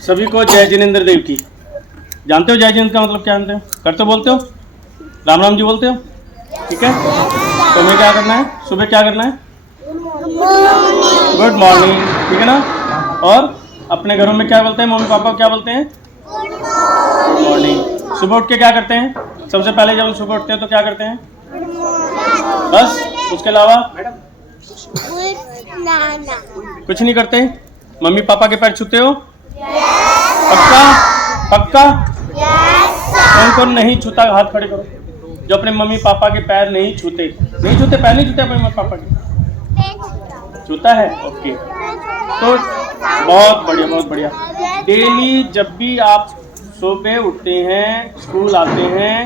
सभी को जय जिनेंद्र देव की। जानते हो जय जिनेंद्र का मतलब क्या जानते हो? करते बोलते हो? राम राम जी बोलते हो? ठीक है। तो हमें क्या करना है? सुबह क्या करना है? गुड मॉर्निंग, ठीक है ना। और अपने घरों में क्या बोलते हैं? मम्मी पापा क्या बोलते हैं? Good morning. सुबह उठ के क्या करते हैं? सबसे पहले जब हम सुबह उठते हैं तो क्या करते हैं? बस, उसके अलावा कुछ नहीं करते? मम्मी पापा के पैर छूते हो? पक्का? पक्का? कौन कौन नहीं छूता हाथ खड़े करो, जो अपने मम्मी पापा के पैर नहीं छूते। नहीं छूते, पैर नहीं छूते अपने मम्मी पापा के? छूता है, ओके। तो बहुत बढ़िया, बहुत बढ़िया। डेली जब भी आप सुबह उठते हैं, स्कूल आते हैं,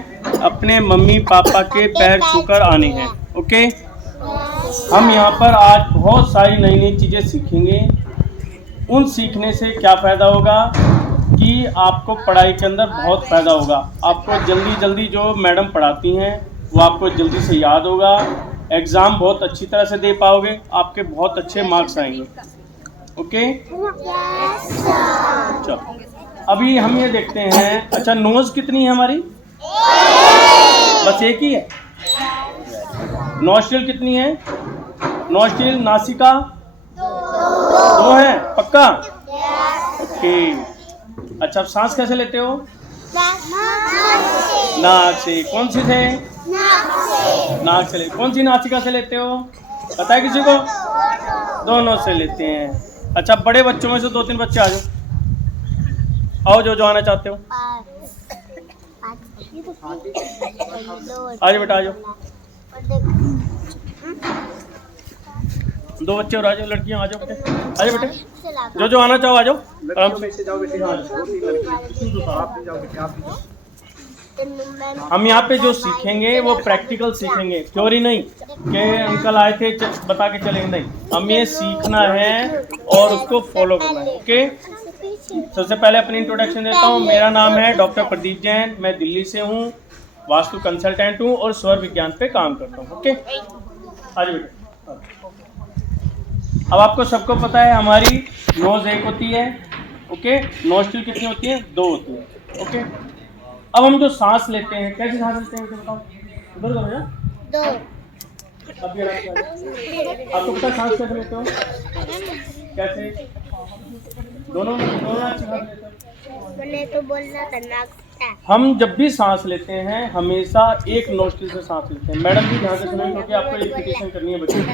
अपने मम्मी पापा के पैर छूकर आने हैं, ओके। हम यहाँ पर आज बहुत सारी नई नई चीज़ें सीखेंगे। उन सीखने से क्या फ़ायदा होगा कि आपको पढ़ाई के अंदर बहुत फ़ायदा होगा। आपको जल्दी जल्दी जो मैडम पढ़ाती हैं वो आपको जल्दी से याद होगा। एग्ज़ाम बहुत अच्छी तरह से दे पाओगे, आपके बहुत अच्छे मार्क्स आएंगे, ओके। चलो अभी हम ये देखते हैं। अच्छा, नोज़ कितनी है हमारी? बस एक ही है। नॉस्ट्रिल कितनी है? नॉस्ट्रिल, नासिका दो है, पक्का? ओके। अच्छा, सांस कैसे लेते हो? नाक से। कौन सी से? नाक से। कौन सी नासिका से लेते हो? पता है किसी को? दोनों से लेते हैं। अच्छा, बड़े बच्चों में से 2-3 बच्चे आ जाओ, आओ जो आना चाहते हो। आज बेटा आ जाओ। 2 बच्चे और आ जाओ, लड़कियां आ जाओ बेटे, आ जाओ बेटे, जो आना चाहो आ जाओ। आराम से जाओ बेटे। हम यहाँ पे जो सीखेंगे वो प्रैक्टिकल सीखेंगे, थ्योरी नहीं कि अंकल आए थे बता के चलेंगे, नहीं। हम ये सीखना है और उसको फॉलो करना है, ओके। सबसे पहले अपनी इंट्रोडक्शन देता हूँ। मेरा नाम है डॉक्टर प्रदीप जैन, मैं दिल्ली से हूँ, वास्तु कंसल्टेंट हूँ और स्वर विज्ञान पे काम करता हूँ, ओके। आज बेटे अब आपको सबको पता है हमारी नोज एक होती है, ओके। नोस्ट्रिल कितनी होती है? 2 होती है, ओके। अब हम जो सांस लेते हैं, कैसे सांस लेते हैं बताओ? उधर करो ना। 2। अब आपको पता है सांस कैसे लेते हो? कैसे? दोनों अच्छी सांस लेते हो। मैंने तो बोलना था नाक से। हम जब भी सांस लेते हैं हमेशा एक नोस्ट्रिल से सांस लेते हैं। मैडम भी ध्यान से सुनें क्योंकि आपको रिपीटेशन करनी है बच्चों को,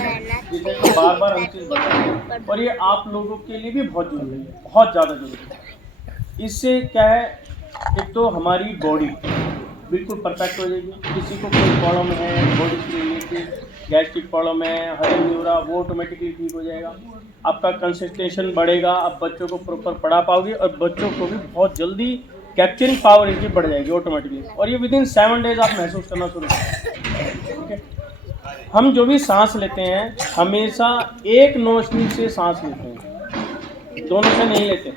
जिसे बार बार हम चीज बताएं, और ये आप लोगों के लिए भी बहुत जरूरी है, बहुत ज़्यादा जरूरी है। इससे क्या है, एक तो हमारी बॉडी बिल्कुल परफेक्ट हो जाएगी। किसी को कोई प्रॉब्लम है, बॉडी से रिलेटेड गैस्ट्रिक प्रॉब्लम है, हजम नहीं हो रहा, वो ऑटोमेटिकली ठीक हो जाएगा। आपका कंसंट्रेशन बढ़ेगा, आप बच्चों को प्रॉपर पढ़ा पाओगे और बच्चों को भी बहुत जल्दी कैप्चरिंग पावर इनकी बढ़ जाएगी ऑटोमेटिकली, और ये विदिन 7 डेज आप महसूस करना शुरू करेंगे, ठीक है। हम जो भी सांस लेते हैं हमेशा एक नोस्ट्रिल से सांस लेते हैं, दोनों से नहीं लेते,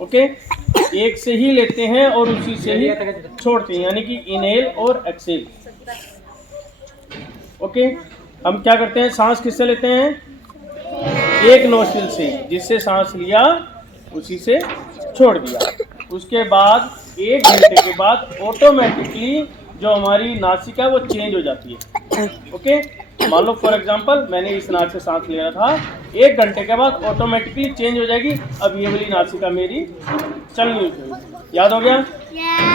ओके। एक से ही लेते हैं और उसी से ही छोड़ते हैं, यानी कि इनहेल और एक्सहेल, ओके। हम क्या करते हैं, सांस किससे लेते हैं? एक नोस्ट्रिल से, जिससे सांस लिया उसी से छोड़ दिया। उसके बाद 1 घंटे के बाद ऑटोमेटिकली जो हमारी नासिका है वो चेंज हो जाती है, ओके। मान लो फॉर एग्जांपल मैंने इस नाक से सांस ले रहा था, 1 घंटे के बाद ऑटोमेटिकली चेंज हो जाएगी। अब ये वाली नासिका मेरी चलनी चाहिए। याद हो गया?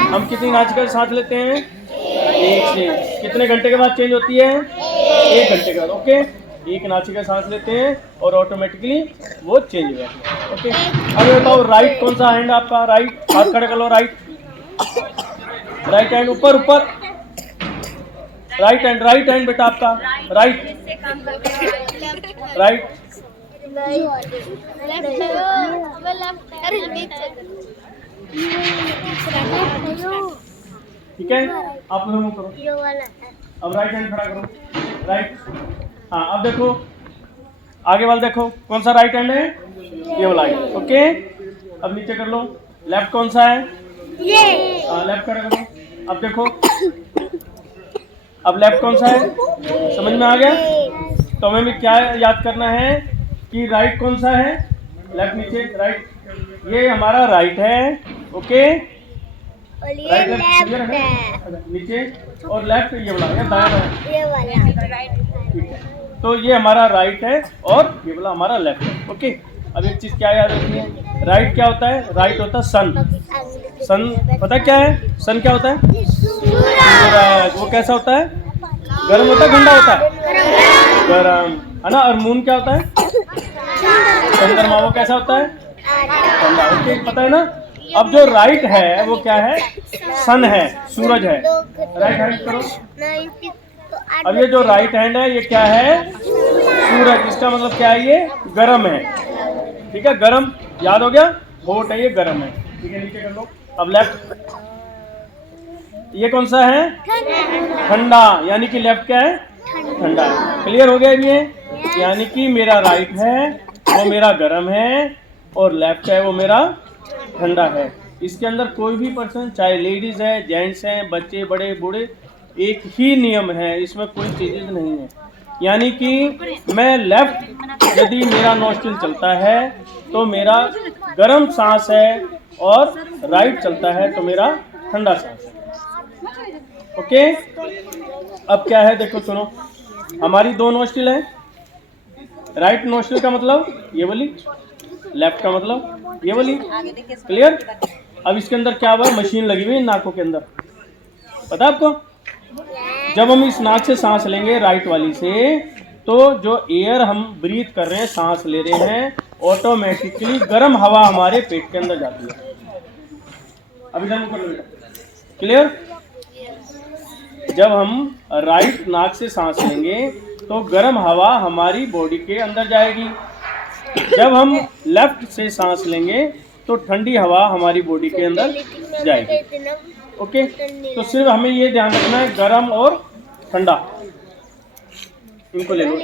हम कितनी नासिका से सांस लेते हैं? एक से। कितने घंटे के बाद चेंज होती है? 1 घंटे के बाद, ओके। एक नासिका सांस लेते हैं और ऑटोमेटिकली वो चेंज हो जाती है, ओके। अब बताओ राइट कौन सा हैंड आपका? राइट, हाथ खड़े कर लो। राइट, राइट हैंड ऊपर ऊपर, राइट हैंड बेटा आपका राइट, राइट, ठीक है। आप लोग करो, अब राइट हैंड खड़ा करो, राइट। हाँ, अब देखो आगे वाला देखो, कौन सा राइट हैंड है? ये वाला, ओके। अब नीचे कर लो, लेफ्ट कौन सा है? ये। लेफ्ट खड़ा करो। अब देखो अब लेफ्ट कौन सा है, समझ में आ गया? तो हमें क्या याद करना है कि राइट कौन सा है, लेफ्ट नीचे राइट, ये हमारा राइट है, ओके, राइट लेफ्ट नीचे, और लेफ्ट ये वाला या दायां ठीक है। तो ये हमारा राइट है और ये वाला हमारा लेफ्ट है, ओके। अब एक चीज क्या याद रखनी है, राइट क्या होता है, राइट होता है सन। सन पता क्या है, सन क्या होता है, सूरज। वो कैसा होता है, गर्म होता है ठंडा होता है, गर्म है ना। और मून क्या होता है, चंद्रमा, वो कैसा होता है, ठंडा, ओके, पता है ना। अब जो राइट है वो क्या है, सन है, सूरज है। राइट हैंड करो। अब ये जो राइट हैंड है ये क्या है, सूरज। इसका मतलब क्या है, ये गर्म है, ठीक है, गर्म, याद हो गया, होट है ये, गर्म है, ठीक है, नीचे कर लो। अब लेफ्ट, ये कौन सा है, ठंडा, यानी कि लेफ्ट क्या है, ठंडा है। क्लियर हो गया ये, यानी कि मेरा राइट है वो मेरा गर्म है और लेफ्ट है वो मेरा ठंडा है। इसके अंदर कोई भी पर्सन, चाहे लेडीज है, जेंट्स हैं, बच्चे, बड़े, बूढ़े, एक ही नियम है, इसमें कोई चेंजेस नहीं है। यानी कि मैं लेफ्ट, यदि मेरा नोस्ट्रिल चलता है तो मेरा गर्म सांस है, और राइट चलता है तो मेरा ठंडा सांस है, ओके। अब क्या है, देखो सुनो, हमारी दो नोस्ट्रिल है, राइट नोस्ट्रिल का मतलब ये वाली, लेफ्ट का मतलब ये वाली, क्लियर। अब इसके अंदर क्या हुआ, मशीन लगी हुई है नाकों के अंदर, पता है आपको। जब हम इस नाक से सांस लेंगे राइट वाली से, तो जो एयर हम ब्रीथ कर रहे हैं, सांस ले रहे हैं, ऑटोमेटिकली गर्म हवा हमारे पेट के अंदर जाती है। अभी कर लो, क्लियर। जब हम राइट नाक से सांस लेंगे तो गर्म हवा हमारी बॉडी के अंदर जाएगी। जब हम लेफ्ट से सांस लेंगे तो ठंडी हवा हमारी बॉडी के अंदर जाएगी, ओके। तो सिर्फ हमें ये ध्यान रखना है, गर्म और ठंडा, इनको ले लो,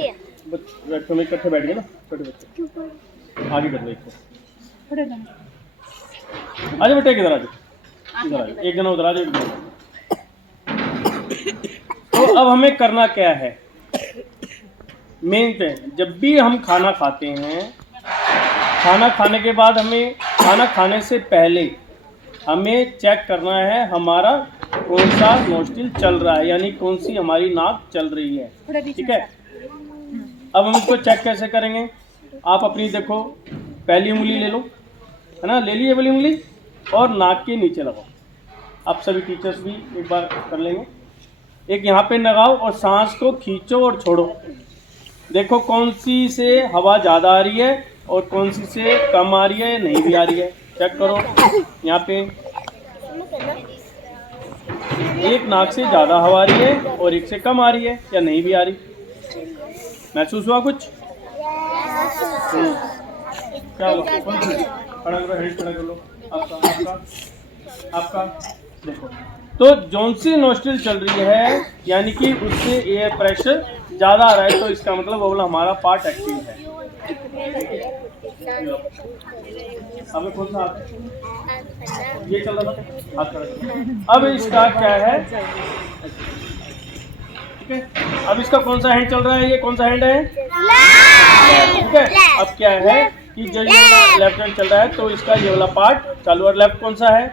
बैठो में इकट्ठे बैठ गए ना, छोटे बच्चे आगे कर लो, एक आजा बेटे, किधर आजा, इधर आजा, एक जना उधर आजा, एक जना। तो अब हमें करना क्या है, मेन पे, जब भी हम खाना खाते हैं, खाना खाने के बाद हमें, खाना खाने से पहले हमें चेक करना है हमारा कौन सा नोस्ट्रिल चल रहा है, यानी कौन सी हमारी नाक चल रही है, ठीक है। अब हम इसको चेक कैसे करेंगे, आप अपनी देखो, पहली उंगली ले लो, है ना, ले ली वाली उंगली, और नाक के नीचे लगाओ। आप सभी टीचर्स भी एक बार कर लेंगे, एक यहाँ पे लगाओ और सांस को खींचो और छोड़ो, देखो कौन सी से हवा ज़्यादा आ रही है और कौन सी से कम आ रही है, नहीं भी आ रही है, चेक करो। यहाँ पे एक नाक से ज़्यादा हवा आ रही है और एक से कम आ रही है, या नहीं भी आ रही, महसूस हुआ कुछ? क्या हुआ, खड़ा करो, हेड खड़ा कर लो, आपका आपका आपका देखो। तो जौन सी नोस्ट्रिल चल रही है, यानी कि उससे एयर प्रेशर ज़्यादा आ रहा है, तो इसका मतलब वो वाला हमारा पार्ट एक्टिव है। अब कौन सा हाथ, ये चल रहा था, हाथ खड़ा। अब इसका क्या है, ठीक है, अब इसका कौन सा हैंड चल रहा है, ये कौन सा हैंड है, ठीक है। अब क्या है कि जो ये लेफ्ट हैंड चल रहा है, तो इसका ये वाला पार्ट चालू, और लेफ्ट कौन सा है,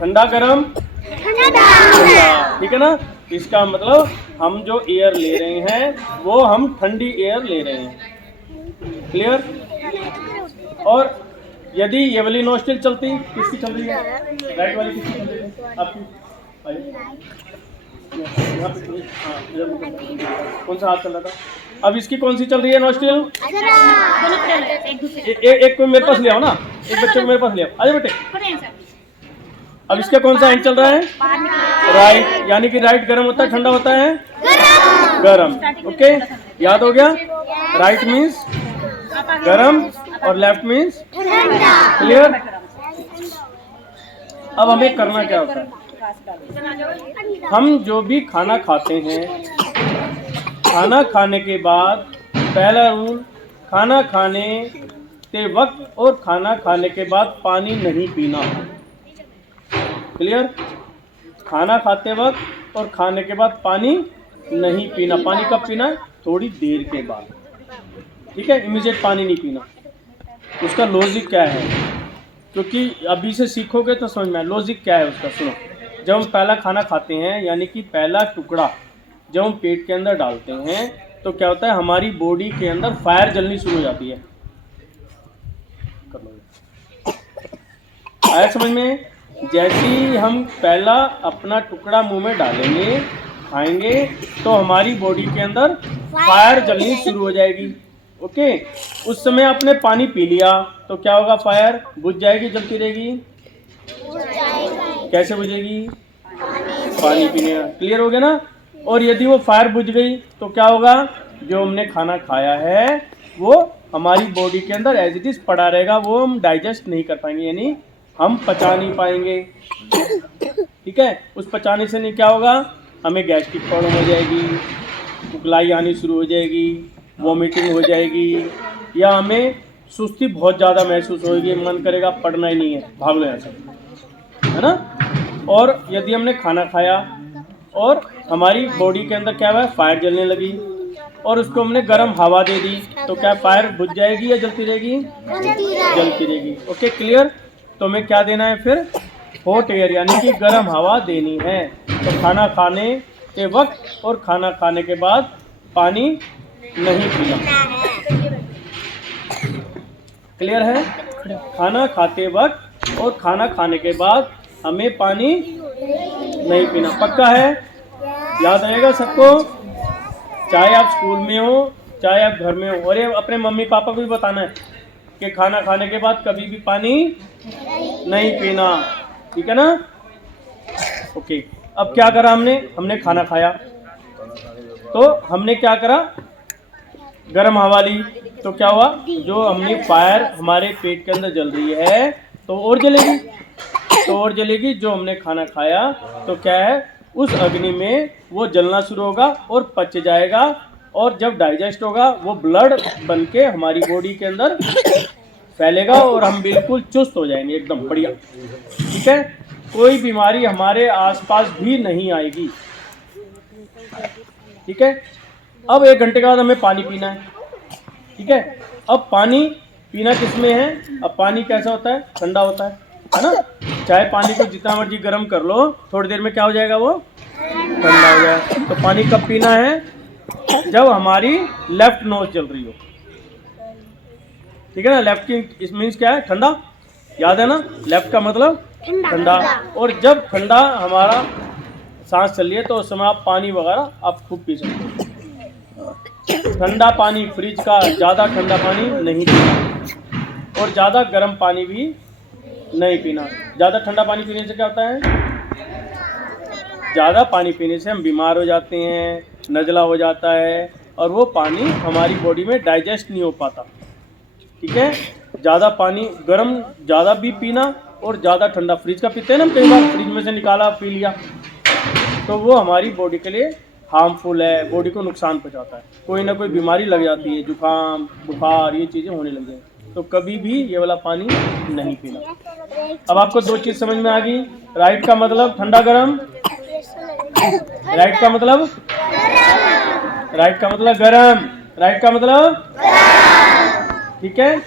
ठंडा गर्म ठंडा, ठीक है ना। इसका मतलब हम जो एयर ले रहे हैं वो हम ठंडी एयर ले रहे हैं, क्लियर। और यदि ये वाली नोस्ट्रिल चलती, किसकी चल रही है, राइट वाली किसकी चल रही है, आपकी, यहाँ पे, हाँ, कौन सा हाथ चल रहा था, अब इसकी कौन सी चल रही है नोस्ट्रिल, एक को मेरे पास ले आओ ना, एक बच्चे को मेरे पास ले आओ, आइए बेटे। अब इसका कौन सा हैंड चल रहा है, राइट, यानी कि राइट गर्म होता है, ठंडा होता है, गर्म, ओके, याद हो गया। राइट मीन्स गर्म और लेफ्ट मीन्स क्लियर। अब हमें करना क्या होता है, हम जो भी खाना खाते हैं, खाना खाने के बाद पहला रूल, खाना खाने के वक्त और खाना खाने के बाद पानी नहीं पीना, क्लियर। खाना खाते वक्त और खाने के बाद पानी नहीं पीना। पानी कब पीना है? थोड़ी देर के बाद, ठीक है। इमीडिएट पानी नहीं पीना। उसका लॉजिक क्या है, क्योंकि अभी से सीखोगे तो समझ में आए। लॉजिक क्या है उसका, सुनो। जब हम पहला खाना खाते हैं, यानी कि पहला टुकड़ा जब हम पेट के अंदर डालते हैं, तो क्या होता है, हमारी बॉडी के अंदर फायर जलनी शुरू हो जाती है। कर लो, आया समझ में? जैसे ही हम पहला अपना टुकड़ा मुंह में डालेंगे, खाएंगे, तो हमारी बॉडी के अंदर फायर जलनी शुरू हो जाएगी। ओके, उस समय आपने पानी पी लिया तो क्या होगा, फायर बुझ जाएगी, जलती रहेगी। कैसे बुझेगी? पानी पीने का। क्लियर हो गया ना? और यदि वो फायर बुझ गई तो क्या होगा, जो हमने खाना खाया है वो हमारी बॉडी के अंदर एज इट इज पड़ा रहेगा, वो हम डाइजेस्ट नहीं कर पाएंगे, यानी हम पचा नहीं पाएंगे। ठीक है, उस पचाने से नहीं क्या होगा, हमें गैस्ट्रिक प्रॉब्लम हो जाएगी, उगलाई आनी शुरू हो जाएगी, वॉमिटिंग हो जाएगी, या हमें सुस्ती बहुत ज़्यादा महसूस होगी, मन करेगा पढ़ना ही नहीं है, भाग लो यहाँ से, है ना। और यदि हमने खाना खाया और हमारी बॉडी के अंदर क्या हुआ, फायर जलने लगी, और उसको हमने गर्म हवा दे दी, तो क्या फायर बुझ जाएगी या जलती रहेगी? जलती रहेगी। Okay, clear. तो हमें क्या देना है फिर? हॉट एयर, यानी कि गर्म हवा देनी है। तो खाना खाने के वक्त और खाना खाने के बाद पानी नहीं पीना। क्लियर है? खाना खाते वक्त और खाना खाने के बाद हमें पानी नहीं पीना। पक्का है? याद रहेगा सबको? चाहे आप स्कूल में हो, चाहे आप घर में हो। और ये अपने मम्मी पापा को भी बताना है कि खाना खाने के बाद कभी भी पानी नहीं पीना, ठीक है ना? ओके, अब क्या करा हमने खाना खाया तो हमने क्या करा, गर्म हवा ली, तो क्या हुआ, जो हमने फायर हमारे पेट के अंदर जल रही है तो और जलेगी, जो हमने खाना खाया तो क्या है, उस अग्नि में वो जलना शुरू होगा और पच जाएगा, और जब डाइजेस्ट होगा वो ब्लड बन के हमारी बॉडी के अंदर फैलेगा और हम बिल्कुल चुस्त हो जाएंगे, एकदम बढ़िया। ठीक है, कोई बीमारी हमारे आसपास भी नहीं आएगी। ठीक है, अब 1 घंटे के बाद हमें पानी पीना है। ठीक है, अब पानी पीना किसमें है? अब पानी कैसा होता है? ठंडा होता है ना। चाहे पानी को जितना मर्जी गर्म कर लो, थोड़ी देर में क्या हो जाएगा, वो ठंडा हो जाएगा। तो पानी कब पीना है? जब हमारी लेफ्ट नोज जल रही हो। ठीक है ना, लेफ्ट की इस मीन्स क्या है, ठंडा। याद है ना, लेफ्ट का मतलब ठंडा। और जब ठंडा हमारा सांस चल रही है तो उस समय आप पानी वगैरह आप खूब पी सकते हो। ठंडा पानी, फ्रिज का ज़्यादा ठंडा पानी नहीं पीना, और ज़्यादा गर्म पानी भी नहीं पीना। ज़्यादा ठंडा पानी पीने से क्या होता है, ज़्यादा पानी पीने से हम बीमार हो जाते हैं, नज़ला हो जाता है, और वो पानी हमारी बॉडी में डाइजेस्ट नहीं हो पाता। ठीक है, ज़्यादा पानी गर्म ज़्यादा भी पीना और ज़्यादा ठंडा, फ्रिज का पीते हैं ना हम, कई बार फ्रिज में से निकाला पी लिया, तो वो हमारी बॉडी के लिए हार्मफुल है, बॉडी को नुकसान पहुंचाता है, कोई ना कोई बीमारी लग जाती है, जुकाम बुखार ये चीज़ें होने लग जाएंगी। तो कभी भी ये वाला पानी नहीं पीना। अब आपको 2 चीज़ समझ में आ गई। राइट का मतलब ठंडा गरम, राइट का मतलब गरम, राइट का मतलब, ठीक है,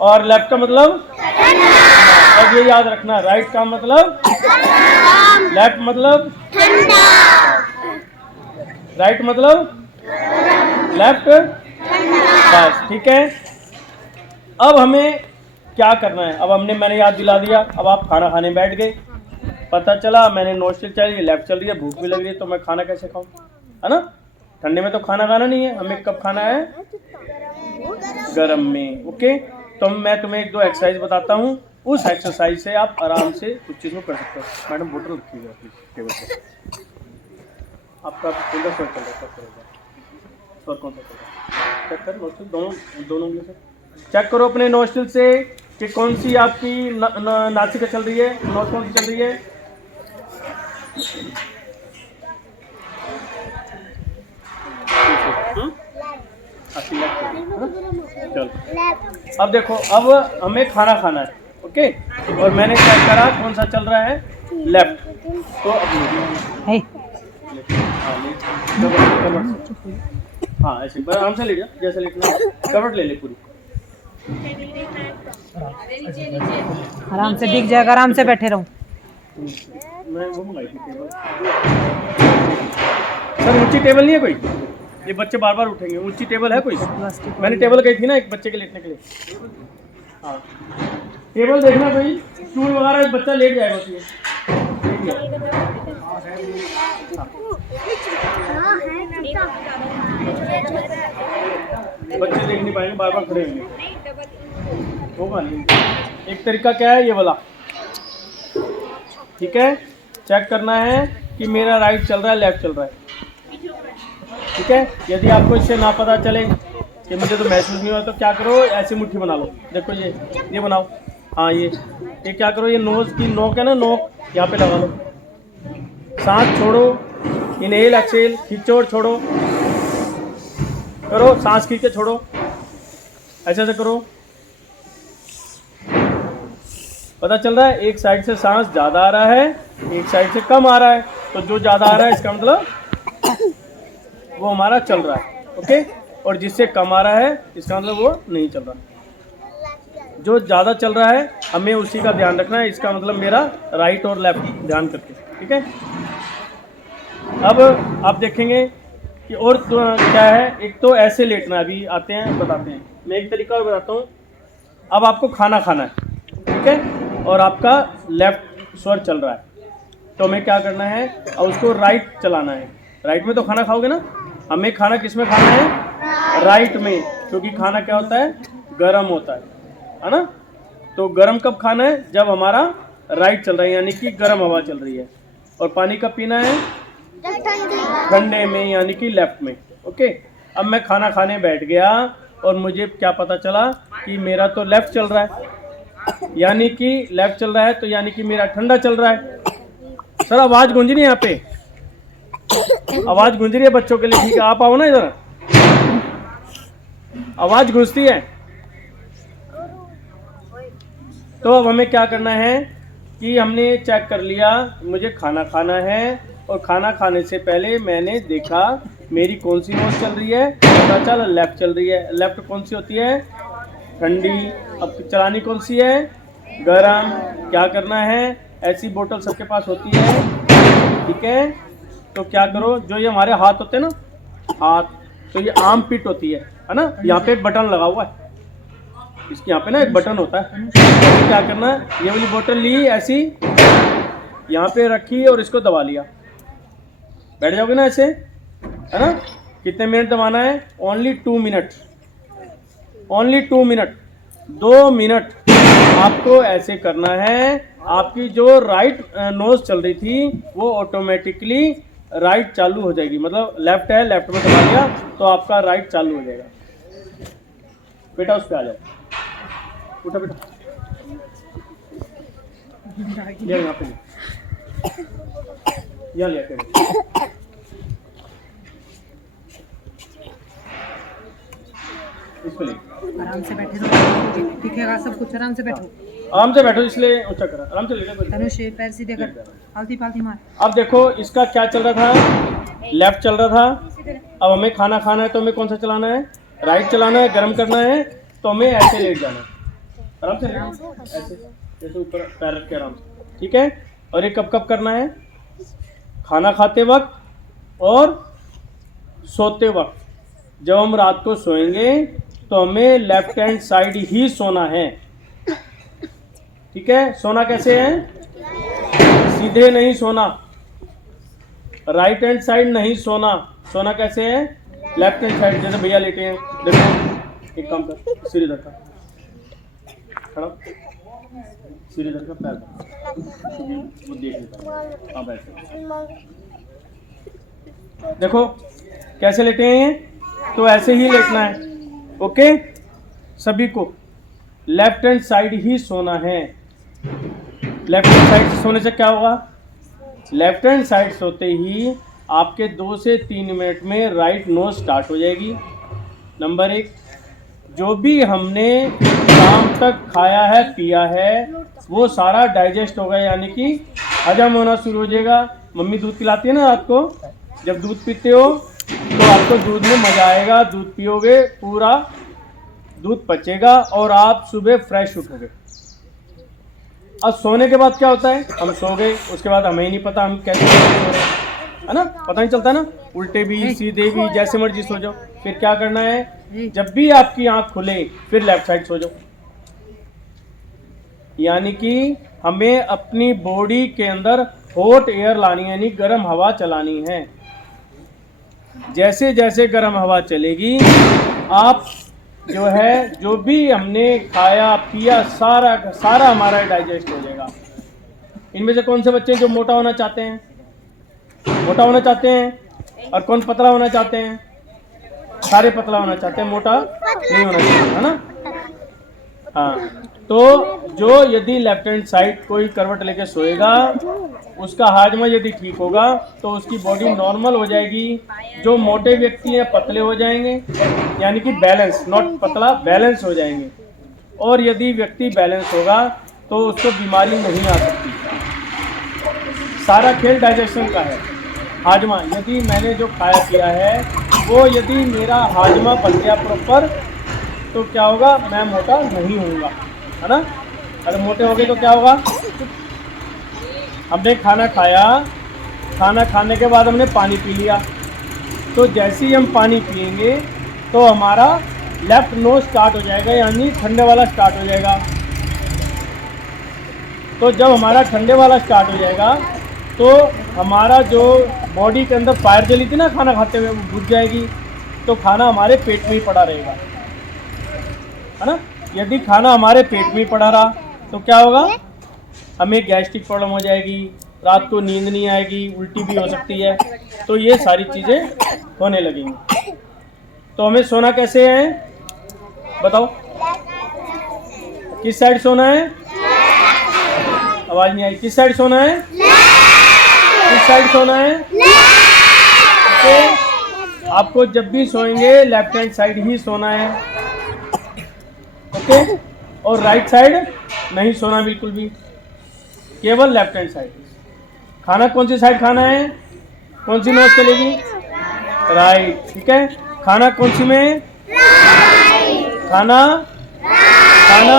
और लेफ्ट का मतलब। अब ये याद रखना, राइट का मतलब, लेफ्ट मतलब, राइट मतलब लेफ्ट, बस। ठीक है, अब हमें क्या करना है, अब मैंने याद दिला दिया। अब आप खाना खाने बैठ गए, पता चला मैंने नोस्ट्रिल चल रही है, लेफ्ट चल रही है, भूख भी लग रही है, तो मैं खाना कैसे खाऊं, है ना। ठंडे में तो खाना खाना नहीं है, हमें कब खाना है, गर्म में। ओके, तो मैं तुम्हें 1-2 एक्सरसाइज बताता हूँ, उस एक्सरसाइज से आप आराम से कुछ चीज़ को कर सकते हो। मैडम बोतल रखिएगा टेबल पर, आपका फोल्डर शो चल रहा है, और कौन सा चेक कर, नोस्ट्रिल दोनों में से चेक करो अपने नोस्ट्रिल से कि कौन सी आपकी नासिका चल रही है, नोज कौन सी चल रही है। चलो, अब देखो, अब हमें खाना खाना है। ओके, और मैंने क्या करा, कौन सा चल रहा है, लेफ्ट। तो अब हाँ ले करवट। हाँ ऐसे बस आराम से लेट जा, जैसे लेटना है। करवट ले ले पूरी। आराम से दिख जाएगा, आराम से बैठे रहो। मैं वो मंगाई थी टेबल। सर ऊंची टेबल नहीं है कोई? ये बच्चे बार बार उठेंगे। ऊंची टेबल है कोई? मैंने टेबल कही थी ना एक बच्चे के लेटने के लिए। हाँ टेबल देखना कोई, स्टूल वगैरह बच्चा लेट जाएगा उसमें। बच्चे देख नहीं पाएंगे, बार बार खड़े होंगे। होगा नहीं। एक तरीका क्या है ये वाला, ठीक है, चेक करना है कि मेरा राइट चल रहा है लेफ्ट चल रहा है, ठीक है। यदि आपको इससे ना पता चले कि मुझे तो महसूस नहीं हुआ तो क्या करो, ऐसी मुट्ठी बना लो। देखो ये बनाओ। हाँ ये क्या करो, ये नोज की नोक है ना, नोक यहाँ पे लगा लो। सांस छोड़ो, इनहेल एक्सहेल, खींचो और छोड़ो, करो सांस खींच के छोड़ो, ऐसे ऐसे करो। पता चल रहा है एक साइड से सांस ज़्यादा आ रहा है, एक साइड से कम आ रहा है। तो जो ज़्यादा आ रहा है इसका मतलब वो हमारा चल रहा है, ओके। और जिससे कम आ रहा है इसका मतलब वो नहीं चल रहा। जो ज़्यादा चल रहा है हमें उसी का ध्यान रखना है, इसका मतलब मेरा राइट और लेफ्ट ध्यान करके, ठीक है। अब आप देखेंगे कि और तो क्या है, एक तो ऐसे लेटना है, अभी आते हैं बताते हैं। मैं एक तरीका और बताता हूँ। अब आपको खाना खाना है, ठीक है, और आपका लेफ्ट स्वर चल रहा है, तो हमें क्या करना है, और उसको राइट चलाना है। राइट में तो खाना खाओगे ना, हमें खाना किस में खाना है, राइट में, क्योंकि खाना क्या होता है, गर्म होता है ना। तो गर्म कब खाना है, जब हमारा राइट चल रहा है, यानी कि गर्म हवा चल रही है। और पानी कब पीना है, ठंडे में, यानी कि लेफ्ट में, ओके। अब मैं खाना खाने बैठ गया और मुझे क्या पता चला कि मेरा तो लेफ्ट चल रहा है, यानी कि लेफ्ट चल रहा है, तो यानी कि मेरा ठंडा चल रहा है। सर आवाज़ गूंज रही है यहाँ पे, आवाज़ गूंज रही है बच्चों के लिए, ठीक है, आप आओ ना इधर, आवाज़ गूंजती है। तो अब हमें क्या करना है कि हमने चेक कर लिया मुझे खाना खाना है, और खाना खाने से पहले मैंने देखा मेरी कौन सी नोज चल रही है, पता चला लेफ्ट चल रही है। लेफ्ट कौन सी होती है, ठंडी। अब चलानी कौन सी है, गरम। क्या करना है, ऐसी बोतल सबके पास होती है, ठीक है। तो क्या करो, जो ये हमारे हाथ होते हैं ना, हाथ, तो ये आर्म पिट होती है ना, यहाँ पे एक बटन लगा हुआ है, इसके यहाँ पे ना एक बटन होता है। तो क्या करना है, ये वाली बोतल ली, ऐसी यहाँ पे रखी और इसको दबा लिया, बैठ जाओगे ना ऐसे, है ना। कितने मिनट दबाना है, only 2 minute, only 2 minute, 2 minute आपको ऐसे करना है। आपकी जो राइट नोज चल रही थी वो ऑटोमेटिकली राइट चालू हो जाएगी, मतलब लेफ्ट है, लेफ्ट में दबा दिया तो आपका राइट चालू हो जाएगा। बेटा उस पे आ जाओ, उठा बेटा, ये यहाँ पे यहाँ लिया कर, इस पे ले, आराम से बैठे रहो, दिखेगा सब कुछ, आराम से बैठो। आराम से बैठो, इसलिए ऊंचा करा, आराम से लेना। धनुष पैर सीधे कर, पालती पालती मार। अब देखो इसका क्या चल रहा था, लेफ्ट चल रहा था। अब हमें खाना खाना है तो हमें कौन सा चलाना है, राइट चलाना है। गर्म करना है तो हमें ऐसे लेट जाना है, आराम से ऐसे, जैसे ऊपर पैर रख के आराम से, ठीक है। और ये कब कब करना है, खाना खाते वक्त और सोते वक्त। जब हम रात को सोएंगे तो हमें लेफ्ट हैंड साइड ही सोना है, ठीक है। सोना कैसे है, सीधे नहीं सोना, राइट हैंड साइड नहीं सोना। सोना कैसे है, लेफ्ट हैंड साइड, जैसे भैया लेटे हैं, देखो एक काम कर, सिर इधर का खड़ा, सिर इधर का, पैर वो देख लेता है। हाँ बैठ, देखो कैसे लेटे हैं ये, तो ऐसे ही लेटना है, ओके। सभी को लेफ्ट हैंड साइड ही सोना है। लेफ्ट हैंड साइड सोने से क्या होगा, लेफ्ट हैंड साइड सोते ही आपके 2 से 3 मिनट में राइट नोज स्टार्ट हो जाएगी। नंबर 1, जो भी हमने शाम तक खाया है पिया है वो सारा डाइजेस्ट होगा, यानी कि हजम होना शुरू हो जाएगा। मम्मी दूध पिलाती है ना रात को, जब दूध पीते हो तो आपको दूध में मजा आएगा, दूध पियोगे, पूरा दूध पचेगा और आप सुबह फ्रेश उठोगे। अब सोने के बाद क्या होता है, हम सो गए, उसके बाद हमें ही नहीं पता हम कैसे सो रहे हैं, है ना, पता नहीं चलता ना, उल्टे भी सीधे भी जैसे मर्जी सो जाओ। फिर क्या करना है, जब भी आपकी आंख खुले फिर लेफ्ट साइड सो जाओ। यानी कि हमें अपनी बॉडी के अंदर हॉट एयर लानी है, यानी गर्म हवा चलानी है। जैसे जैसे गर्म हवा चलेगी, आप जो है जो भी हमने खाया पिया सारा का सारा हमारा डाइजेस्ट हो जाएगा। इनमें से कौन से बच्चे जो मोटा होना चाहते हैं, मोटा होना चाहते हैं, और कौन पतला होना चाहते हैं? सारे पतला होना चाहते हैं, मोटा नहीं होना चाहिए, है ना। हाँ, तो जो यदि लेफ्ट हैंड साइड कोई करवट लेके सोएगा, उसका हाजमा यदि ठीक होगा तो उसकी बॉडी नॉर्मल हो जाएगी। जो मोटे व्यक्ति हैं पतले हो जाएंगे, यानी कि बैलेंस, नॉट पतला, बैलेंस हो जाएंगे। और यदि व्यक्ति बैलेंस होगा तो उसको बीमारी नहीं आ सकती। सारा खेल डाइजेशन का है। हाजमा, यदि मैंने जो खाया पिया है वो यदि मेरा हाजमा बन गया प्रॉपर तो क्या होगा, मैं मोटा नहीं होऊंगा, है ना। अगर मोटे हो गए तो क्या होगा, हमने खाना खाया, खाना खाने के बाद हमने पानी पी लिया, तो जैसे ही हम पानी पिएंगे तो हमारा लेफ्ट नोज स्टार्ट हो जाएगा, यानी ठंडे वाला स्टार्ट हो जाएगा। तो जब हमारा ठंडे वाला स्टार्ट हो जाएगा तो हमारा जो बॉडी के अंदर फायर जली थी ना खाना खाते हुए, वो बुझ जाएगी, तो खाना हमारे पेट में ही पड़ा रहेगा, है ना। यदि खाना हमारे पेट में ही पड़ा रहा तो क्या होगा, हमें गैस्ट्रिक प्रॉब्लम हो जाएगी, रात को नींद नहीं आएगी, उल्टी भी हो सकती है। तो ये सारी चीज़ें होने लगेंगी। तो हमें सोना कैसे है बताओ, किस साइड सोना है? आवाज़ नहीं आई, किस साइड सोना है? किस साइड सोना है? ओके, आपको जब भी सोएंगे लेफ्ट हैंड साइड ही सोना है, ओके। और राइट साइड नहीं सोना बिल्कुल भी, केवल लेफ्ट हैंड साइड। खाना कौन सी साइड खाना है, कौन सी नोज चलेगी? राइट, ठीक है। खाना कौन सी में? खाना खाना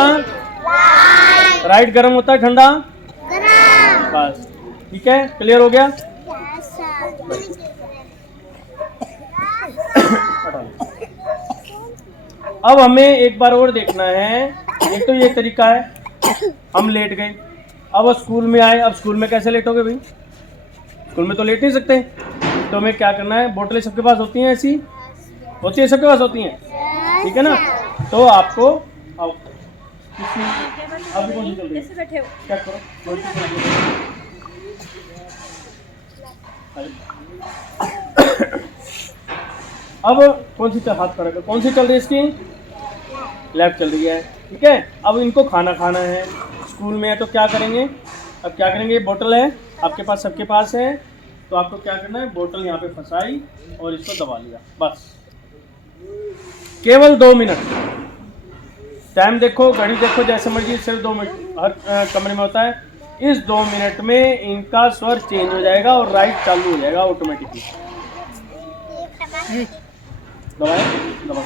राइट गर्म होता है, ठंडा? बस, ठीक है, क्लियर हो गया। अब हमें एक बार और देखना है। एक तो ये तरीका है, हम लेट गए, अब स्कूल में आए, अब स्कूल में कैसे लेटोगे भाई, स्कूल में तो लेट नहीं सकते। तो हमें क्या करना है, बोतलें सबके पास होती हैं, ऐसी होती है, सबके पास होती हैं, ठीक है ना। तो आपको अभी कौन सी चल रही है, क्या करो, अब कौन सी हाथ पर कौन सी चल रही है, इसकी लेफ्ट चल रही है, ठीक है। अब इनको खाना खाना है, स्कूल में है तो क्या करेंगे, अब क्या करेंगे, बोतल है आपके पास, सबके पास है, तो आपको क्या करना है, बोतल यहाँ पे फंसाई और इसको दबा लिया, बस। केवल 2 मिनट, टाइम देखो, घड़ी देखो, जैसे मर्जी, सिर्फ 2 मिनट हर कमरे में होता है। इस 2 मिनट में इनका स्वर चेंज हो जाएगा और राइट चालू हो जाएगा ऑटोमेटिकली। दबाए, दबा।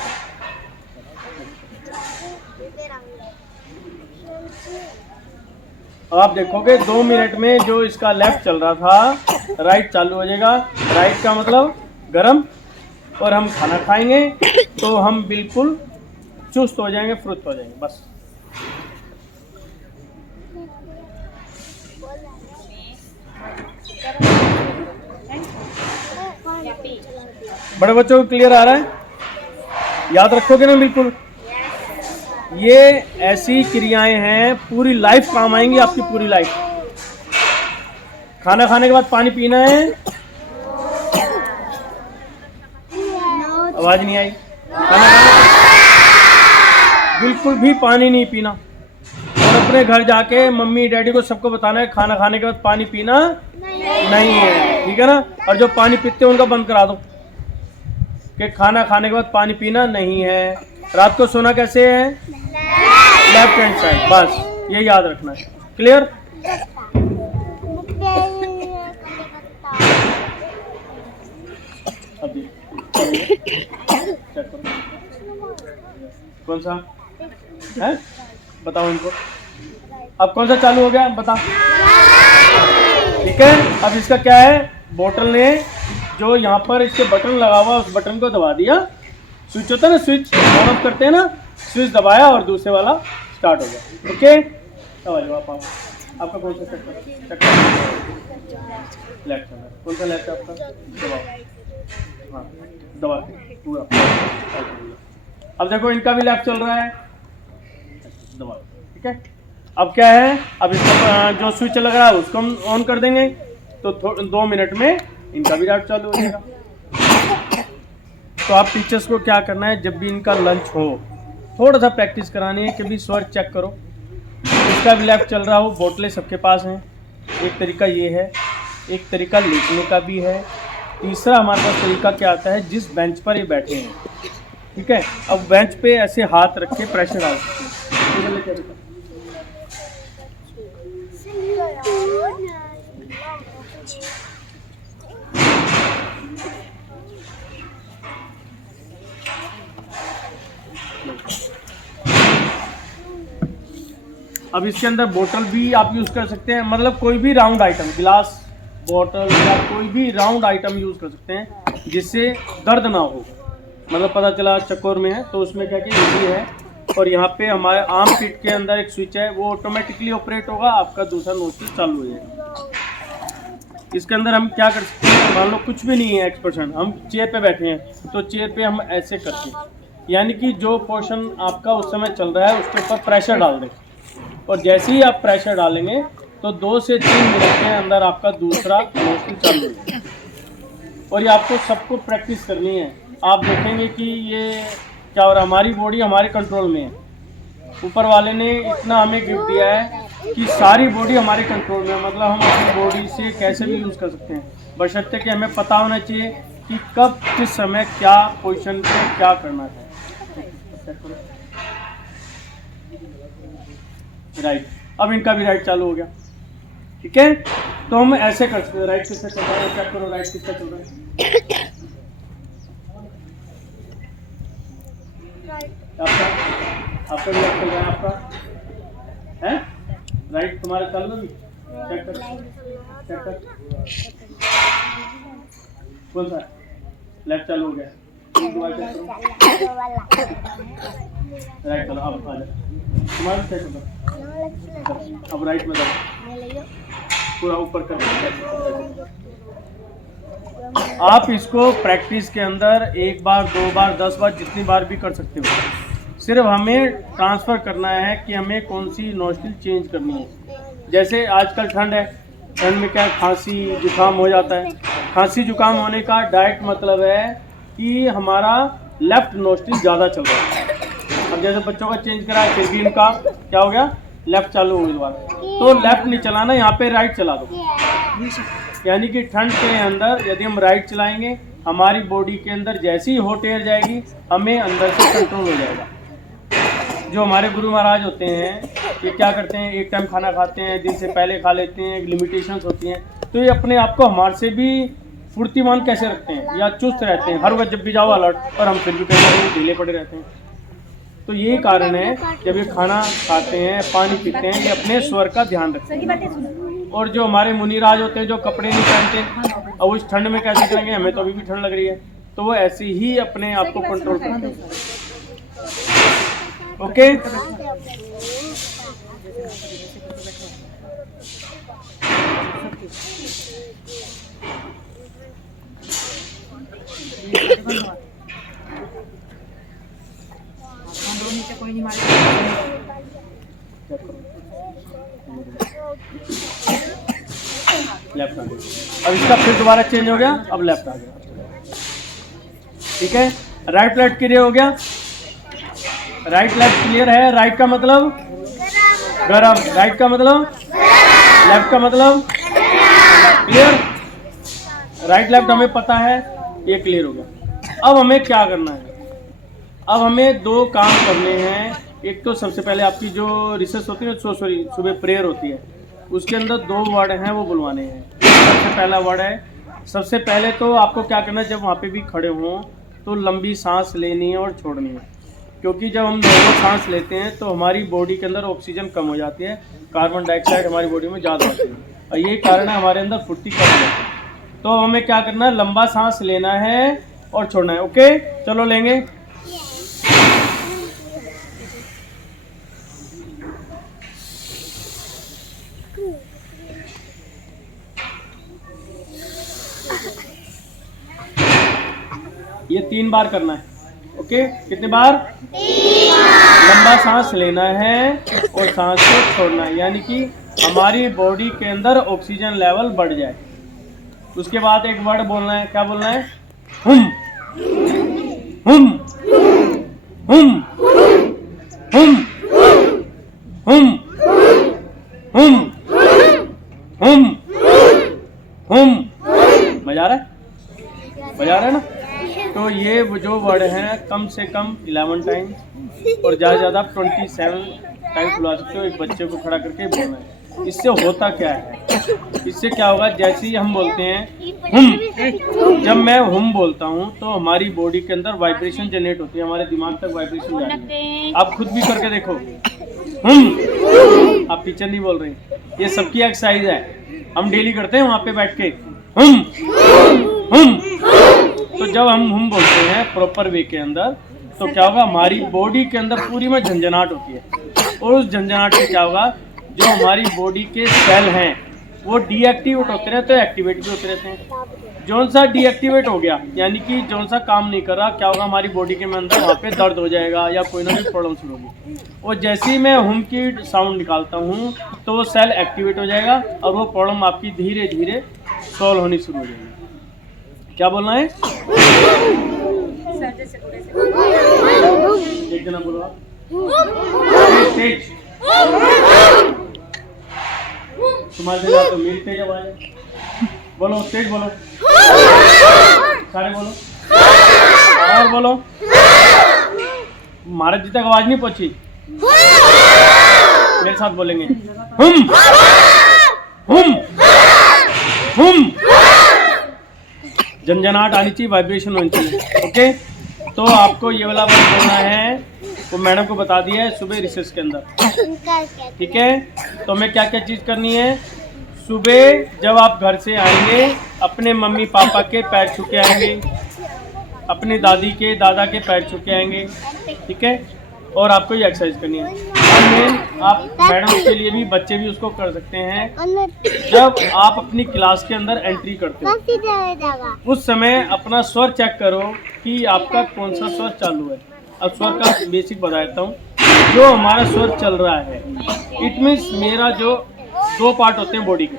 अब आप देखोगे 2 मिनट में जो इसका लेफ्ट चल रहा था, राइट चालू हो जाएगा। राइट का मतलब गरम, और हम खाना खाएंगे तो हम बिल्कुल चुस्त हो जाएंगे, फुर्त हो जाएंगे, बस। बड़े बच्चों को क्लियर आ रहा है, याद रखोगे ना बिल्कुल। ये ऐसी क्रियाएं हैं, पूरी लाइफ काम आएंगी, आपकी पूरी लाइफ। खाना खाने के बाद पानी पीना है, आवाज नहीं आई, खाना खाने बिल्कुल भी पानी नहीं पीना। और अपने घर जाके मम्मी डैडी को सबको बताना है खाना खाने के बाद पानी पीना नहीं है, ठीक है ना। और जो पानी पीते हैं उनका बंद करा दो कि खाना खाने के बाद पानी पीना नहीं है। रात को सोना कैसे है, लेफ्ट हैंड साइड, बस ये याद रखना है, क्लियर। अब चेक करो कौन सा है, बताओ इनको। अब कौन सा चालू हो गया बता। ठीक है, अब इसका क्या है, बोतल ने जो यहाँ पर इसके बटन लगा हुआ उस बटन को दबा दिया, स्विच होता है ना, स्विच ऑन ऑफ करते हैं ना, स्विच दबाया और दूसरे वाला स्टार्ट हो गया। ओके, अब आ जाओ आप आपका कौन सा चेक लेफ्ट है, कौन सा लेफ्ट है आपका, दबाओ, हाँ दबा पूरा। अब देखो इनका भी लेफ्ट चल रहा है, दबा। ठीक है, अब क्या है, अब इसका जो स्विच लग रहा है उसको हम ऑन कर देंगे तो 2 मिनट में इनका भी लाइट चालू हो जाएगा। तो आप टीचर्स को क्या करना है, जब भी इनका लंच हो थोड़ा सा प्रैक्टिस करानी है कि भी स्वर चेक करो, इसका भी लेफ्ट चल रहा हो, बोतलें सबके पास हैं। एक तरीका ये है, एक तरीका लिखने का भी है, तीसरा हमारे पास तरीका क्या आता है, जिस बेंच पर ये बैठे हैं, ठीक है, अब बेंच पे ऐसे हाथ रख के प्रेशर डाल सकते हैं। अब इसके अंदर बोतल भी आप यूज़ कर सकते हैं, मतलब कोई भी राउंड आइटम, गिलास, बोतल या कोई भी राउंड आइटम यूज़ कर सकते हैं जिससे दर्द ना हो। मतलब पता चला चक्कर में है तो उसमें क्या क्या इजी है, और यहाँ पे हमारे आर्म पिट के अंदर एक स्विच है, वो ऑटोमेटिकली ऑपरेट होगा, आपका दूसरा नोस्ट्रिल चालू हो जाएगा। इसके अंदर हम क्या कर सकते हैं, मान लो कुछ भी नहीं है एक्सप्रेशन, हम चेयर पे बैठे हैं तो चेयर पे हम ऐसे करते हैं, यानी कि जो पोर्शन आपका उस समय चल रहा है उसके ऊपर प्रेशर डाल दें, और जैसे ही आप प्रेशर डालेंगे तो 2 से 3 मिनट के अंदर आपका दूसरा नोस्ट्रिल चालू हो जाएगा। और ये आपको सबको प्रैक्टिस करनी है। आप देखेंगे कि ये क्या हो रहा है, हमारी बॉडी हमारे कंट्रोल में है, ऊपर वाले ने इतना हमें गिफ्ट दिया है कि सारी बॉडी हमारे कंट्रोल में है, मतलब हम अपनी बॉडी से कैसे भी यूज़ कर सकते हैं, बशर्ते कि हमें पता होना चाहिए कि कब किस समय क्या पोजीशन पे क्या करना है। राइट, अब इनका भी राइट चालू हो गया। ठीक है, तो हम ऐसे कर सकते हैं, राइट किसका चल रहा है, चेक करो राइट किसका चल रहा है, आपका भी राइट चल रहा है, आपका है राइट, तुम्हारा चालू है, चेक कर चेक कर, कौन सा लेफ्ट चालू हो गया, राइट चलो, अब आ जाओ, तुम्हारा चेक करो, अब राइट में जाओ, पूरा ऊपर कर। आप इसको प्रैक्टिस के अंदर 1 बार 2 बार 10 बार जितनी बार भी कर सकते हो, सिर्फ हमें ट्रांसफ़र करना है कि हमें कौन सी नोस्ट्रिल चेंज करनी है। जैसे आजकल ठंड है, ठंड में क्या खांसी जुकाम हो जाता है, खांसी जुकाम होने का डायरेक्ट मतलब है कि हमारा लेफ्ट नोस्ट्रिल ज़्यादा चल रहा है। अब जैसे बच्चों का चेंज करा है, फिर भी इनका क्या हो गया, लेफ्ट चालू हो गया, तो लेफ्ट नहीं चलाना, यहाँ पे राइट चला दो। यानी कि ठंड के अंदर यदि हम राइट चलाएंगे, हमारी बॉडी के अंदर जैसी ही हॉट एयर जाएगी, हमें अंदर से कंट्रोल हो जाएगा। जो हमारे गुरु महाराज होते हैं ये क्या करते हैं, एक टाइम खाना खाते हैं, दिन से पहले खा लेते हैं, लिमिटेशंस होती हैं, तो ये अपने आप को हमारे से भी फुर्तीमान कैसे रखते हैं या चुस्त रहते हैं, हर वक्त जब भी जाओ अलर्ट, और हम फिर भी कहीं ढीले पड़े रहते हैं। तो यही कारण है, जब ये खाना खाते हैं, पानी पीते हैं, ये अपने स्वर का ध्यान रखते हैं। और जो हमारे मुनिराज होते हैं जो कपड़े नहीं पहनते, अब उस ठंड में कैसे करेंगे, हमें तो अभी भी ठंड लग रही है, तो वो ऐसे ही अपने आप को कंट्रोल करते हैं। ओके, कोई नहीं मारे, लेफ्ट आ गया, अब इसका फिर दोबारा चेंज हो गया, अब लेफ्ट आ गया। ठीक है, राइट लेफ्ट क्लियर हो गया, राइट लेफ्ट क्लियर है, राइट का मतलब गरम, राइट का मतलब लेफ्ट का मतलब क्लियर, राइट लेफ्ट हमें पता है, ये क्लियर हो गया। अब हमें क्या करना है, अब हमें 2 काम करने हैं। एक तो सबसे पहले आपकी जो रिसर्च होती है, सुबह प्रेयर होती है, उसके अंदर 2 वर्ड हैं वो बुलवाने हैं। सबसे पहला वर्ड है सबसे पहले तो आपको क्या करना है, जब वहाँ पे भी खड़े हों तो लंबी सांस लेनी है और छोड़नी है, क्योंकि जब हम नॉर्मल सांस लेते हैं तो हमारी बॉडी के अंदर ऑक्सीजन कम हो जाती है, कार्बन डाइऑक्साइड हमारी बॉडी में ज़्यादा होती है और यही कारण है हमारे अंदर फुर्ती कम हो जाती है। तो हमें क्या करना है, लंबा सांस लेना है और छोड़ना है। ओके, चलो लेंगे। ये 3 बार करना है। ओके, कितने बार? 3 बार। लंबा सांस लेना है और सांस को छोड़ना है, यानी कि हमारी बॉडी के अंदर ऑक्सीजन लेवल बढ़ जाए। उसके बाद एक वर्ड बोलना है, क्या बोलना है? हुम हुम हुम हुम हुम हुम हुम हुम। मजा आ रहा है? मजा आ रहा है ना? तो ये जो वर्ड हैं कम से कम 11 टाइम और ज़्यादा से ज़्यादा 27 टाइम बुला सकते हो, एक बच्चे को खड़ा करके बोलना है। इससे होता क्या है, इससे क्या होगा, जैसे ही हम बोलते हैं हुम, जब मैं हुम बोलता हूँ तो हमारी बॉडी के अंदर वाइब्रेशन जनरेट होती है, हमारे दिमाग तक वाइब्रेशन जाती है। आप खुद भी करके देखो, हुम। आप टीचर नहीं बोल रहे, ये सबकी एक्सरसाइज है, हम डेली करते हैं वहाँ पे बैठ के हुम हुम। तो जब हम हुम बोलते हैं प्रॉपर वे के अंदर तो क्या होगा, हमारी बॉडी के अंदर पूरी में झंझनाहट होती है और उस झंझनाहट से क्या होगा, जो हमारी बॉडी के सेल हैं वो डीएक्टिवेट होते रहते हैं, एक्टिवेट भी होते रहते हैं। जौन सा डीएक्टिवेट हो गया यानी कि जौन सा काम नहीं कर रहा, क्या होगा, हमारी बॉडी के अंदर वहाँ पे दर्द हो जाएगा या कोई ना कोई प्रॉब्लम शुरू होगी। और जैसे ही मैं हुम की साउंड निकालता हूँ तो वो सेल एक्टिवेट हो जाएगा और वो प्रॉब्लम आपकी धीरे धीरे सॉल्व होनी शुरू हो जाएगी। क्या बोलना है? एक जना बोलो आप। तेज तुम्हारे से तो मेरी तेज आवाज है, बोलो तेज बोलो, सारे बोलो और बोलो। महाराज जी तक आवाज नहीं पहुंची, मेरे साथ बोलेंगे हुम हुम हुम। झंझनाहट आनी चाहिए, वाइब्रेशन होनी चाहिए। ओके, तो आपको ये वाला वर्ड बोलना है, वो मैडम को बता दिया है सुबह रिसर्च के अंदर। ठीक है, तो हमें क्या क्या चीज़ करनी है, सुबह जब आप घर से आएंगे अपने मम्मी पापा के पैर छू के आएंगे, अपनी दादी के दादा के पैर छू के आएंगे। ठीक है, और आपको ये एक्सरसाइज करनी है। आप मैडम के लिए भी, बच्चे भी उसको कर सकते हैं। जब आप अपनी क्लास के अंदर एंट्री करते हो उस समय अपना स्वर चेक करो कि आपका कौन सा स्वर चालू है। अब स्वर का बेसिक बता देता हूँ। जो हमारा स्वर चल रहा है, इट मीन्स मेरा जो 2 पार्ट होते हैं बॉडी के,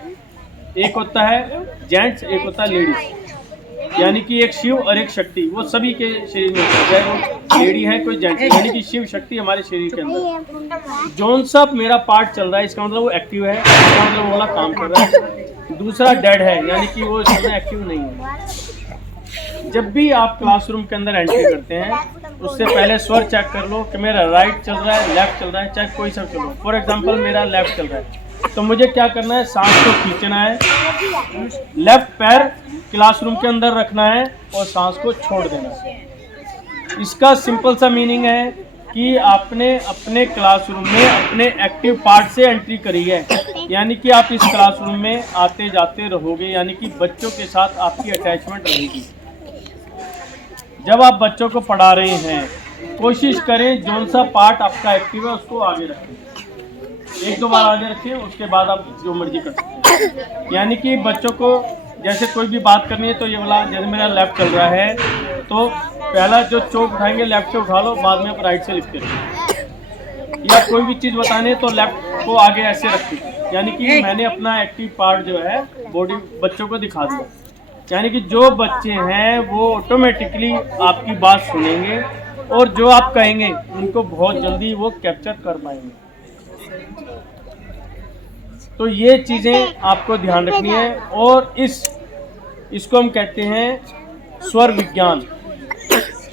एक होता है जेंट्स, एक होता है लेडीज, यानी कि एक शिव और एक शक्ति, वो सभी के शरीर में होता है, वो लेडी है कोई जेंट्स है, यानी कि शिव शक्ति हमारे शरीर के अंदर। जौन सा मेरा पार्ट चल रहा है इसका मतलब वो एक्टिव है, इसका मतलब वो वाला काम कर रहा है। दूसरा डेड है, यानी कि वो इसमें एक्टिव नहीं है। जब भी आप क्लासरूम के अंदर एंट्री करते हैं उससे पहले स्वर चेक कर लो कि मेरा राइट चल रहा है, लेफ्ट चल रहा है, चाहे कोई सा चलो। फॉर एग्जाम्पल मेरा लेफ्ट चल रहा है तो मुझे क्या करना है, सांस को खींचना है, लेफ्ट पैर क्लासरूम के अंदर रखना है और सांस को छोड़ देना है। इसका सिंपल सा मीनिंग है कि आपने अपने क्लासरूम में अपने एक्टिव पार्ट से एंट्री करी है, यानी कि आप इस क्लासरूम में आते जाते रहोगे, यानी कि बच्चों के साथ आपकी अटैचमेंट रहेगी। जब आप बच्चों को पढ़ा रहे हैं कोशिश करें जौन सा पार्ट आपका एक्टिव है उसको आगे रखें, 1-2 बार आगे रखें, उसके बाद आप जो मर्जी कर सकते हैं। यानी कि बच्चों को जैसे कोई भी बात करनी है तो ये वाला, जैसे मेरा लेफ्ट चल रहा है तो पहला जो चौक उठाएंगे लेफ्ट से उठा लो, बाद में आप राइट से लिखते रहो। या कोई भी चीज़ बताने तो लेफ्ट को आगे ऐसे रखें, यानी कि मैंने अपना एक्टिव पार्ट जो है बॉडी बच्चों को दिखा दिया। यानी कि जो बच्चे हैं वो ऑटोमेटिकली आपकी बात सुनेंगे और जो आप कहेंगे उनको बहुत जल्दी वो कैप्चर कर पाएंगे। तो ये चीज़ें आपको ध्यान रखनी है। और इसको हम कहते हैं स्वर विज्ञान।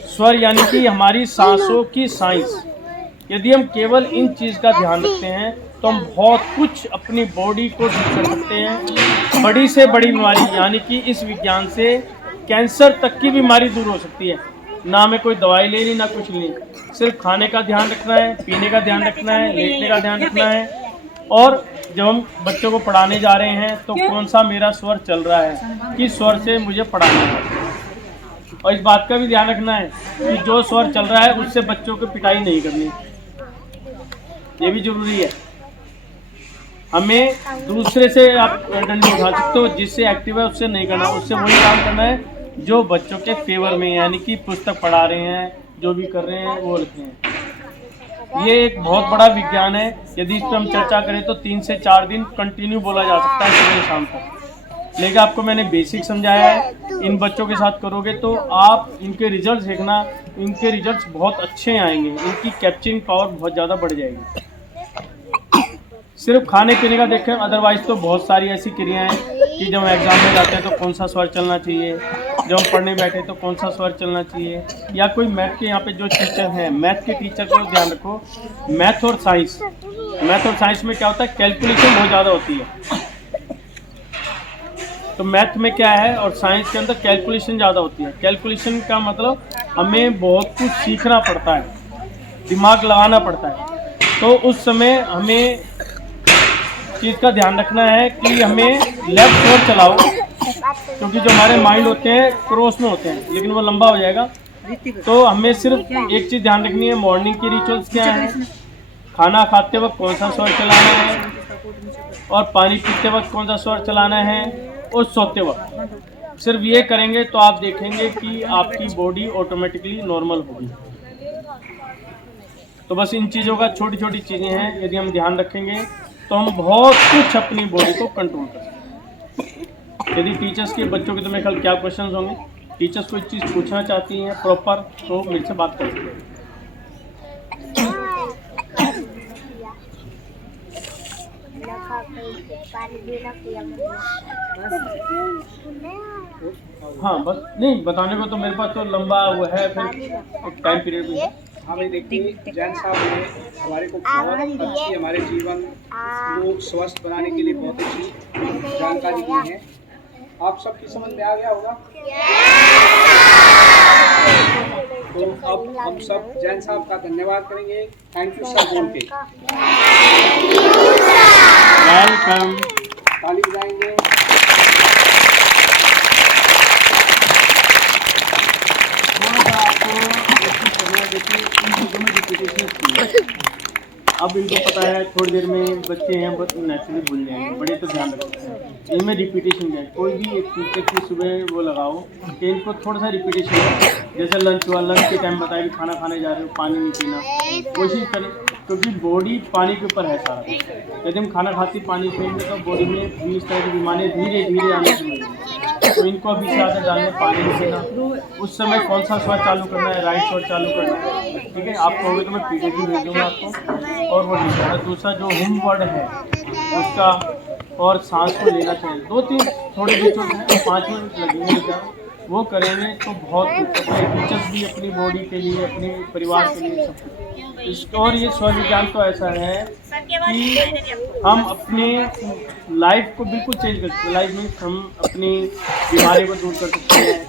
स्वर यानी कि हमारी सांसों की साइंस। यदि हम केवल इन चीज़ का ध्यान रखते हैं तो हम बहुत कुछ अपनी बॉडी को ठीक कर सकते हैं। बड़ी से बड़ी बीमारी यानी कि इस विज्ञान से कैंसर तक की बीमारी दूर हो सकती है। ना हमें कोई दवाई लेनी ना कुछ लेनी, सिर्फ खाने का ध्यान रखना है, पीने का ध्यान रखना है, लेटने का ध्यान रखना है। और जब हम बच्चों को पढ़ाने जा रहे हैं तो कौन सा मेरा स्वर चल रहा है, किस स्वर से मुझे पढ़ाना है। और इस बात का भी ध्यान रखना है कि जो स्वर चल रहा है उससे बच्चों को पिटाई नहीं करनी, ये भी जरूरी है। हमें दूसरे से आप डंडे उठा सकते हो, जिससे एक्टिव है उससे नहीं करना, उससे वही काम करना है जो बच्चों के फेवर में, यानी कि पुस्तक पढ़ा रहे हैं, जो भी कर रहे हैं वो लिखे हैं। ये एक बहुत बड़ा विज्ञान है। यदि इस पर हम चर्चा करें तो 3 से 4 दिन कंटिन्यू बोला जा सकता है, सुबह शाम तक। लेकिन आपको मैंने बेसिक समझाया है, इन बच्चों के साथ करोगे तो आप इनके रिजल्ट्स देखना, इनके रिजल्ट्स बहुत अच्छे आएंगे, इनकी कैप्चरिंग पावर बहुत ज़्यादा बढ़ जाएगी। सिर्फ खाने पीने का देखें, अदरवाइज तो बहुत सारी ऐसी क्रियाएं हैं कि जब हम एग्जाम में जाते हैं तो कौन सा स्वर चलना चाहिए, जब हम पढ़ने बैठे तो कौन सा स्वर चलना चाहिए, या कोई मैथ के यहाँ पे जो टीचर हैं, मैथ के टीचर को ध्यान रखो। मैथ और साइंस में क्या होता है, कैलकुलेशन बहुत ज़्यादा होती है। तो मैथ में क्या है और साइंस के अंदर कैलकुलेशन ज़्यादा होती है। कैलकुलेशन का मतलब हमें बहुत कुछ सीखना पड़ता है, दिमाग लगाना पड़ता है। तो उस समय हमें चीज़ का ध्यान रखना है कि हमें लेफ्ट स्वर चलाओ, क्योंकि जो हमारे माइंड होते हैं क्रॉस में होते हैं, लेकिन वो लंबा हो जाएगा। तो हमें सिर्फ एक चीज़ ध्यान रखनी है, मॉर्निंग की रिचुअल्स क्या है, खाना खाते वक्त कौन सा स्वर चलाना है, और पानी पीते वक्त कौन सा स्वर चलाना है, और सोते वक्त। सिर्फ ये करेंगे तो आप देखेंगे कि आपकी बॉडी ऑटोमेटिकली नॉर्मल होगी। तो बस इन चीज़ों का, छोटी छोटी चीज़ें हैं, यदि हम ध्यान रखेंगे तो हम बहुत कुछ अपनी बॉडी को कंट्रोल कर सकते हैं। यदि टीचर्स के बच्चों के, तो मेरे ख्याल क्या क्वेश्चंस होंगे, टीचर्स कोई चीज़ पूछना चाहती हैं प्रॉपर तो मेरे से बात कर सकते हैं। हाँ बस, नहीं बताने को तो मेरे पास तो लंबा वो है, फिर एक टाइम पीरियड भी है। हमें देखिए जैन साहब ने हमारे को बहुत अच्छी, हमारे जीवन को स्वस्थ बनाने के लिए बहुत अच्छी जानकारी दी है। आप सबकी समझ में आ गया होगा। तो अब हम सब जैन साहब का धन्यवाद करेंगे। थैंक यू सर बोल के वेलकम, ताली बजाएंगे। अब इनको पता है, थोड़ी देर में बच्चे हैं बस नेचुरली भूल जाएंगे, बड़े तो ध्यान रखते हैं। इनमें रिपीटेशन क्या है, कोई भी एक टीचर की सुबह वो लगाओ कि इनको थोड़ा सा रिपीटेशन है। जैसे लंच हुआ, लंच के टाइम बताया कि खाना खाने जा रहे हो, पानी नहीं पीना, कोशिश करें, क्योंकि बॉडी पानी के ऊपर है सारा। यदि हम खाना खाते पानी पिएंगे तो बॉडी में इस तरह की बीमारियाँ धीरे धीरे आने शुरू हो जाएंगी। तो इनको अभी से आदत डालने, पानी नहीं पीना, उस समय कौन सा स्वर चालू करना है, राइट स्वर चालू करना है, ठीक है। आप कहोगे तो मैं पीडीएफ भी भेज दूँगा आपको। और वो लिखा है, दूसरा जो होम वर्ड है उसका, और सांस को लेना चाहिए। 2-3 थोड़े रिचुअल्स हैं, 5 मिनट लगेंगे क्या, वो करेंगे तो बहुत कुछ है। टीचर्स भी अपनी बॉडी के लिए, अपने परिवार के लिए, सब कुछ। और ये स्व विज्ञान तो ऐसा है कि हम अपने लाइफ को बिल्कुल चेंज कर सकते हैं। लाइफ में हम अपनी बीमारी को दूर कर सकते हैं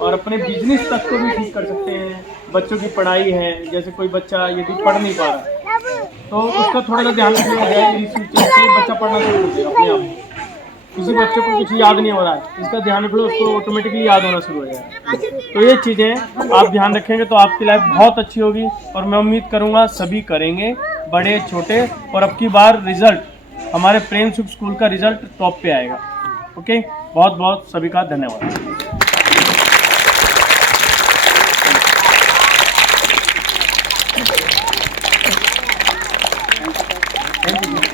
और अपने बिजनेस तक को भी ठीक कर सकते हैं। बच्चों की पढ़ाई है, जैसे कोई बच्चा यदि पढ़ नहीं पा रहा तो उसका थोड़ा सा ध्यान रखना है, इस फ्यूचर से बच्चा पढ़ना शुरू हो जाएगा अपने आप। किसी बच्चे को कुछ याद नहीं हो रहा है, इसका ध्यान रख लो, उसको ऑटोमेटिकली याद होना शुरू हो जाएगा। तो ये चीज़ें आप ध्यान रखेंगे तो आपकी लाइफ बहुत अच्छी होगी। और मैं उम्मीद करूँगा सभी करेंगे, बड़े छोटे। और अब की बार रिजल्ट, हमारे प्रेम सुख स्कूल का रिजल्ट टॉप पे आएगा। ओके, बहुत बहुत सभी का धन्यवाद। Thank you.